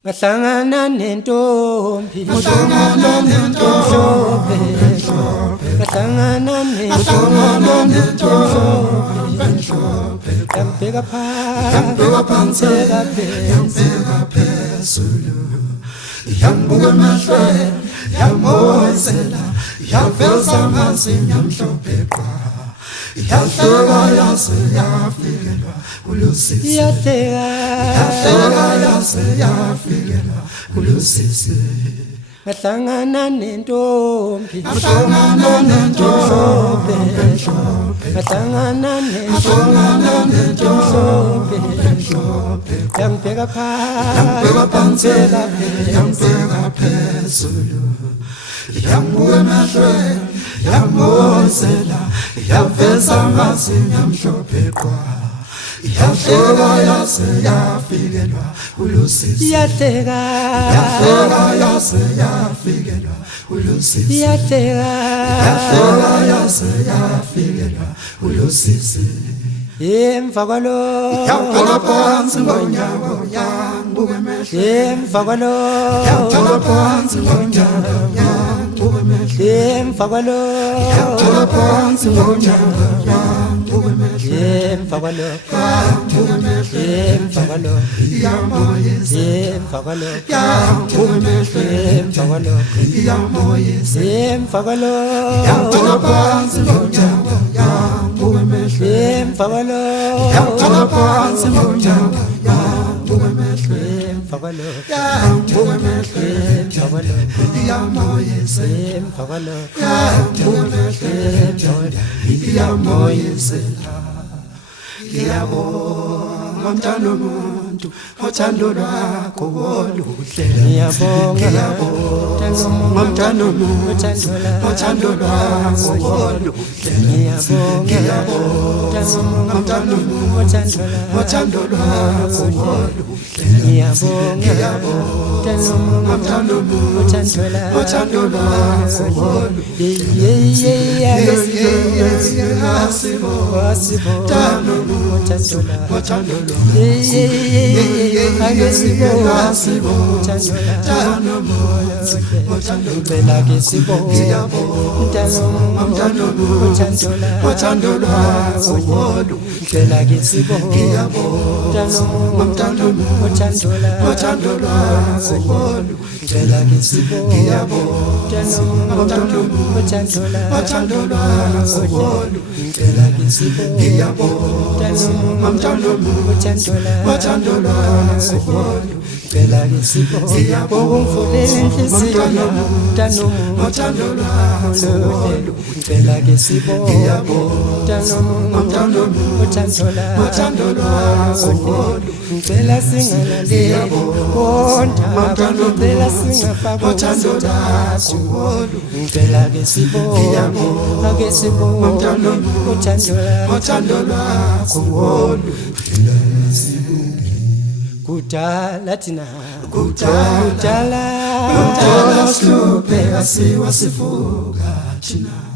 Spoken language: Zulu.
Ngahlangana nentombi ngahlangana nentombi ngahlangana nentombi yambeka phansi yambeka phezulu yambuka emahlweni yamoyizela yaveza amanzi yamhlophe qha yahleka yaze yafikelwa ulusisi yahleka yaze yafikelwa ulusisi ngahlangana nentombi ngahlangana nentombi ngahlangana nentombi yambeka phansi yambeka phezulu yambuka emahlweni yamoyizela yaveza amanzi yamhlophe qha yahleka yaze yafikelwa ulusisi yahleka yaze yafikelwa ulusisi yahleka yaze yafikelwa ulusisi emva kwalo yaqala phansi ngonyawo yambuka emehlweni emva kwalo yaqala phansi ngonyawo yambuka emehlweni emva kwalo yaqala phansi ngonyawo yambuka emehlweni emva kwalo yambuka emehlweni emva kwalo yamoyise emva kwalo yambuka emehlweni emva kwalo yamoyise emva kwalo yaqala phansi ngonyawo yambuka emehlweni emva kwalo yaqala phansi ngonyawo yambuka emehlweni emva kwalo yambuka emehlweni emva kwalo yamoyise emva kwalo yambuka emehlweni yamoyise ngiyabonga mntana womuntu ngothando lwakho oluhle ngiyabonga mntana womuntu ngothando lwakho oluhle ngiyabonga mntana womuntu ngothando lwakho oluhle ngiyabonga mntana womuntu ngothando lwakho oluhle kudala thina kudala sihluphe asiwa sivuka thina